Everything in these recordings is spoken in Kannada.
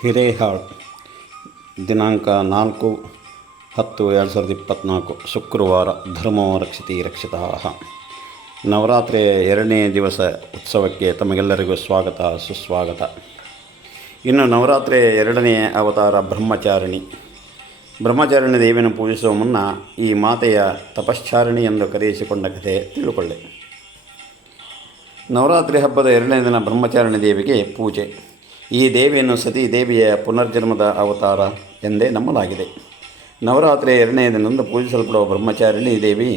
ಹಿರೇಹಾಳ್ ದಿನಾಂಕ 4/10/2024 ಶುಕ್ರವಾರ. ಧರ್ಮೋ ರಕ್ಷಿತಿ ರಕ್ಷಿತಃ. ನವರಾತ್ರಿಯ 2ನೇ ದಿವಸ ಉತ್ಸವಕ್ಕೆ ತಮಗೆಲ್ಲರಿಗೂ ಸ್ವಾಗತ ಸುಸ್ವಾಗತ. ಇನ್ನು ನವರಾತ್ರಿಯ 2ನೇ ಅವತಾರ ಬ್ರಹ್ಮಚಾರಿಣಿ. ಬ್ರಹ್ಮಚಾರಿಣಿ ದೇವಿಯನ್ನು ಪೂಜಿಸುವ ಮುನ್ನ ಈ ಮಾತೆಯ ತಪಶ್ಚಾರಿಣಿ ಎಂದು ಕರೆಯಿಸಿಕೊಂಡ ಕಥೆ ತಿಳಿದುಕೊಳ್ಳಿ. ನವರಾತ್ರಿ ಹಬ್ಬದ 2ನೇ ದಿನ ಬ್ರಹ್ಮಚಾರಿಣಿ ದೇವಿಗೆ ಪೂಜೆ. ಈ ದೇವಿಯನ್ನು ಸತಿ ದೇವಿಯ ಪುನರ್ಜನ್ಮದ ಅವತಾರ ಎಂದೇ ನಂಬಲಾಗಿದೆ. ನವರಾತ್ರಿಯ 2ನೇ ದಿನದಂದು ಪೂಜಿಸಲ್ಪಡುವ ಬ್ರಹ್ಮಚಾರಿಣಿ ದೇವಿ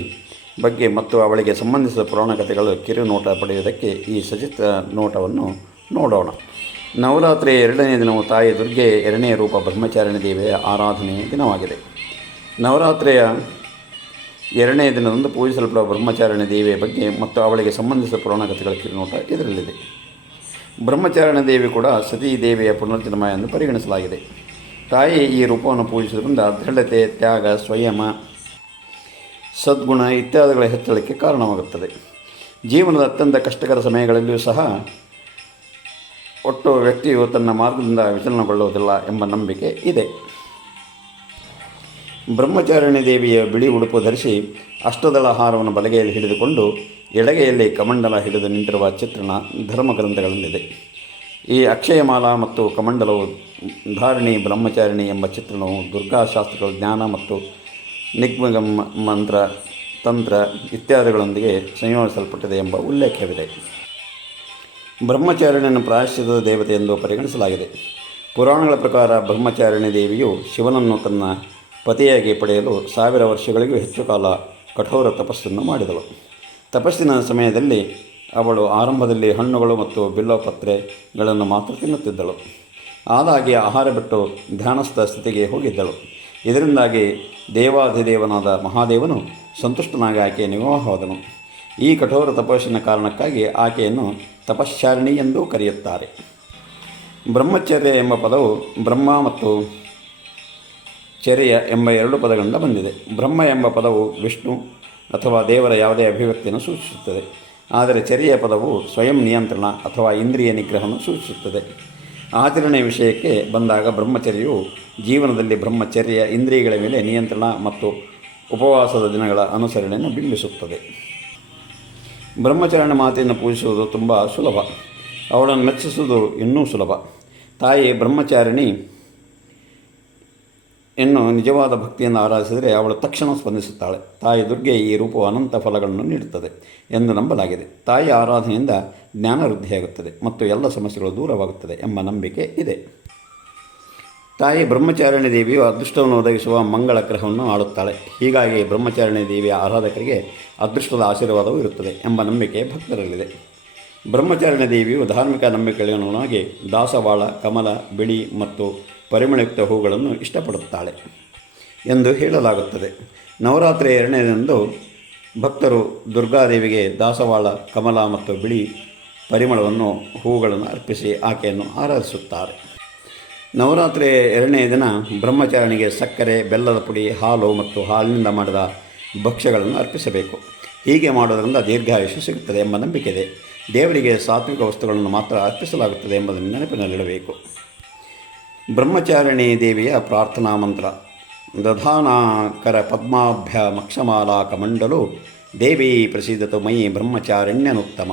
ಬಗ್ಗೆ ಮತ್ತು ಅವಳಿಗೆ ಸಂಬಂಧಿಸಿದ ಪುರಾಣ ಕಥೆಗಳು ಕಿರುನೋಟ ಪಡೆಯುವುದಕ್ಕೆ ಈ ಸಚಿತ್ರ ನೋಟವನ್ನು ನೋಡೋಣ. ನವರಾತ್ರಿಯ 2ನೇ ದಿನವು ತಾಯಿ ದುರ್ಗೆಯ 2ನೇ ರೂಪ ಬ್ರಹ್ಮಚಾರಿಣಿ ದೇವಿಯ ಆರಾಧನೆಯ ದಿನವಾಗಿದೆ. ನವರಾತ್ರಿಯ 2ನೇ ದಿನದಂದು ಪೂಜಿಸಲ್ಪಡುವ ಬ್ರಹ್ಮಚಾರಿಣಿ ದೇವಿಯ ಬಗ್ಗೆ ಮತ್ತು ಅವಳಿಗೆ ಸಂಬಂಧಿಸಿದ ಪುರಾಣ ಕಥೆಗಳ ಕಿರುನೋಟ ಇದರಲ್ಲಿದೆ. ಬ್ರಹ್ಮಚಾರಿಣಿ ದೇವಿ ಕೂಡ ಸತೀ ದೇವಿಯ ಪುನರ್ಜನ್ಮ ಎಂದು ಪರಿಗಣಿಸಲಾಗಿದೆ. ತಾಯಿ ಈ ರೂಪವನ್ನು ಪೂಜಿಸುವುದರಿಂದ ದೃಢತೆ, ತ್ಯಾಗ, ಸಂಯಮ, ಸದ್ಗುಣ ಇತ್ಯಾದಿಗಳ ಹೆಚ್ಚಳಕ್ಕೆ ಕಾರಣವಾಗುತ್ತದೆ. ಜೀವನದ ಅತ್ಯಂತ ಕಷ್ಟಕರ ಸಮಯಗಳಲ್ಲಿಯೂ ಸಹ ಒಟ್ಟು ವ್ಯಕ್ತಿಯು ತನ್ನ ಮಾರ್ಗದಿಂದ ವಿಚಲನಗೊಳ್ಳುವುದಿಲ್ಲ ಎಂಬ ನಂಬಿಕೆ ಇದೆ. ಬ್ರಹ್ಮಚಾರಿಣಿ ದೇವಿಯ ಬಿಳಿ ಉಡುಪು ಧರಿಸಿ ಅಷ್ಟದಳ ಹಾರವನ್ನು ಬಲಗೈಯಲ್ಲಿ ಹಿಡಿದುಕೊಂಡು ಎಡಗೈಯಲ್ಲಿ ಕಮಂಡಲ ಹಿಡಿದು ನಿಂತಿರುವ ಚಿತ್ರಣ ಧರ್ಮಗ್ರಂಥಗಳಲ್ಲಿದೆ. ಈ ಅಕ್ಷಯಮಾಲಾ ಮತ್ತು ಕಮಂಡಲವು ಧಾರಿಣಿ ಬ್ರಹ್ಮಚಾರಿಣಿ ಎಂಬ ಚಿತ್ರಣವು ದುರ್ಗಾಶಾಸ್ತ್ರಗಳ ಜ್ಞಾನ ಮತ್ತು ನಿಗ್ಮಗಂ ಮಂತ್ರ ತಂತ್ರ ಇತ್ಯಾದಿಗಳೊಂದಿಗೆ ಸಂಯೋಜಿಸಲ್ಪಟ್ಟಿದೆ ಎಂಬ ಉಲ್ಲೇಖವಿದೆ. ಬ್ರಹ್ಮಚಾರಿಣಿಯನ್ನು ಪ್ರಾಯಶ್ಚಿತ್ತದ ದೇವತೆ ಎಂದು ಪರಿಗಣಿಸಲಾಗಿದೆ. ಪುರಾಣಗಳ ಪ್ರಕಾರ ಬ್ರಹ್ಮಚಾರಿಣಿ ದೇವಿಯು ಶಿವನನ್ನು ತನ್ನ ಪತಿಯಾಗಿ ಪಡೆಯಲು 1000 ವರ್ಷಗಳಿಗೂ ಹೆಚ್ಚು ಕಾಲ ಕಠೋರ ತಪಸ್ಸನ್ನು ಮಾಡಿದಳು. ತಪಸ್ಸಿನ ಸಮಯದಲ್ಲಿ ಅವಳು ಆರಂಭದಲ್ಲಿ ಹಣ್ಣುಗಳು ಮತ್ತು ಬಿಲ್ಲವಪತ್ರೆಗಳನ್ನು ಮಾತ್ರ ತಿನ್ನುತ್ತಿದ್ದಳು. ಆದಾಗಿ ಆಹಾರ ಬಿಟ್ಟು ಧ್ಯಾನಸ್ಥ ಸ್ಥಿತಿಗೆ ಹೋಗಿದ್ದಳು. ಇದರಿಂದಾಗಿ ದೇವಾಧಿದೇವನಾದ ಮಹಾದೇವನು ಸಂತುಷ್ಟನಾಗಿ ಆಕೆಯನ್ನು ವಿವಾಹವಾದನು. ಈ ಕಠೋರ ತಪಸ್ಸಿನ ಕಾರಣಕ್ಕಾಗಿ ಆಕೆಯನ್ನು ತಪಶ್ಚಾರಿಣಿ ಎಂದೂ ಕರೆಯುತ್ತಾರೆ. ಬ್ರಹ್ಮಚರ್ಯ ಎಂಬ ಪದವು ಬ್ರಹ್ಮ ಮತ್ತು ಚರ್ಯ ಎಂಬ 2 ಪದಗಳಿಂದ ಬಂದಿದೆ. ಬ್ರಹ್ಮ ಎಂಬ ಪದವು ವಿಷ್ಣು ಅಥವಾ ದೇವರ ಯಾವುದೇ ಅಭಿವ್ಯಕ್ತಿಯನ್ನು ಸೂಚಿಸುತ್ತದೆ. ಆದರೆ ಚರ್ಯ ಪದವು ಸ್ವಯಂ ನಿಯಂತ್ರಣ ಅಥವಾ ಇಂದ್ರಿಯ ನಿಗ್ರಹವನ್ನು ಸೂಚಿಸುತ್ತದೆ. ಆಚರಣೆಯ ವಿಷಯಕ್ಕೆ ಬಂದಾಗ ಬ್ರಹ್ಮಚರ್ಯವು ಜೀವನದಲ್ಲಿ ಬ್ರಹ್ಮಚರ್ಯ ಇಂದ್ರಿಯಗಳ ಮೇಲೆ ನಿಯಂತ್ರಣ ಮತ್ತು ಉಪವಾಸದ ದಿನಗಳ ಅನುಸರಣೆಯನ್ನು ಬಿಂಬಿಸುತ್ತದೆ. ಬ್ರಹ್ಮಚಾರಿಣಿ ಮಾತೆಯನ್ನು ಪೂಜಿಸುವುದು ತುಂಬ ಸುಲಭ. ಅವಳನ್ನು ಮೆಚ್ಚಿಸುವುದು ಇನ್ನೂ ಸುಲಭ. ತಾಯಿ ಬ್ರಹ್ಮಚಾರಿಣಿ ಇನ್ನು ನಿಜವಾದ ಭಕ್ತಿಯನ್ನು ಆರಾಧಿಸಿದರೆ ಅವಳು ತಕ್ಷಣ ಸ್ಪಂದಿಸುತ್ತಾಳೆ. ತಾಯಿ ದುರ್ಗೆ ಈ ರೂಪವು ಅನಂತ ಫಲಗಳನ್ನು ನೀಡುತ್ತದೆ ಎಂದು ನಂಬಲಾಗಿದೆ. ತಾಯಿ ಆರಾಧನೆಯಿಂದ ಜ್ಞಾನ ವೃದ್ಧಿಯಾಗುತ್ತದೆ ಮತ್ತು ಎಲ್ಲ ಸಮಸ್ಯೆಗಳು ದೂರವಾಗುತ್ತದೆ ಎಂಬ ನಂಬಿಕೆ ಇದೆ. ತಾಯಿ ಬ್ರಹ್ಮಚಾರಿಣಿ ದೇವಿಯು ಅದೃಷ್ಟವನ್ನು ಒದಗಿಸುವ ಮಂಗಳ ಗ್ರಹವನ್ನು ಆಳುತ್ತಾಳೆ. ಹೀಗಾಗಿ ಬ್ರಹ್ಮಚಾರಿಣಿ ದೇವಿಯ ಆರಾಧಕರಿಗೆ ಅದೃಷ್ಟದ ಆಶೀರ್ವಾದವೂ ಇರುತ್ತದೆ ಎಂಬ ನಂಬಿಕೆ ಭಕ್ತರಲ್ಲಿದೆ. ಬ್ರಹ್ಮಚಾರಿಣಿ ದೇವಿಯು ಧಾರ್ಮಿಕ ನಂಬಿಕೆಗಳನುಗುಣವಾಗಿ ದಾಸವಾಳ, ಕಮಲ, ಬಿಳಿ ಮತ್ತು ಪರಿಮಳಯುಕ್ತ ಹೂಗಳನ್ನು ಇಷ್ಟಪಡುತ್ತಾಳೆ ಎಂದು ಹೇಳಲಾಗುತ್ತದೆ. ನವರಾತ್ರಿಯ 2ನೇ ದಿನದಂದು ಭಕ್ತರು ದುರ್ಗಾದೇವಿಗೆ ದಾಸವಾಳ, ಕಮಲ ಮತ್ತು ಬಿಳಿ ಪರಿಮಳವನ್ನು ಹೂಗಳನ್ನು ಅರ್ಪಿಸಿ ಆಕೆಯನ್ನು ಆರಾಧಿಸುತ್ತಾರೆ. ನವರಾತ್ರಿಯ 2ನೇ ದಿನ ಬ್ರಹ್ಮಚಾರಿಣಿಗೆ ಸಕ್ಕರೆ, ಬೆಲ್ಲದ ಪುಡಿ, ಹಾಲು ಮತ್ತು ಹಾಲಿನಿಂದ ಮಾಡಿದ ಭಕ್ಷ್ಯಗಳನ್ನು ಅರ್ಪಿಸಬೇಕು. ಹೀಗೆ ಮಾಡೋದರಿಂದ ದೀರ್ಘಾಯುಷ್ಯ ಸಿಗುತ್ತದೆ ಎಂಬ ನಂಬಿಕೆ ಇದೆ. ದೇವರಿಗೆ ಸಾತ್ವಿಕ ವಸ್ತುಗಳನ್ನು ಮಾತ್ರ ಅರ್ಪಿಸಲಾಗುತ್ತದೆ ಎಂಬುದನ್ನು ನೆನಪಿನಲ್ಲಿಡಬೇಕು. ಬ್ರಹ್ಮಚಾರಿಣಿ ದೇವಿಯ ಪ್ರಾರ್ಥನಾ ಮಂತ್ರ. ದಧಾನಾಕರ ಪದ್ಮಾಭ್ಯ ಮಕ್ಷಮಾಲಾ ಕಮಂಡಲು ದೇವಿ ಪ್ರಸೀದತು ಮಯಿ ಬ್ರಹ್ಮಚಾರಿಣ್ಯನುತ್ತಮ.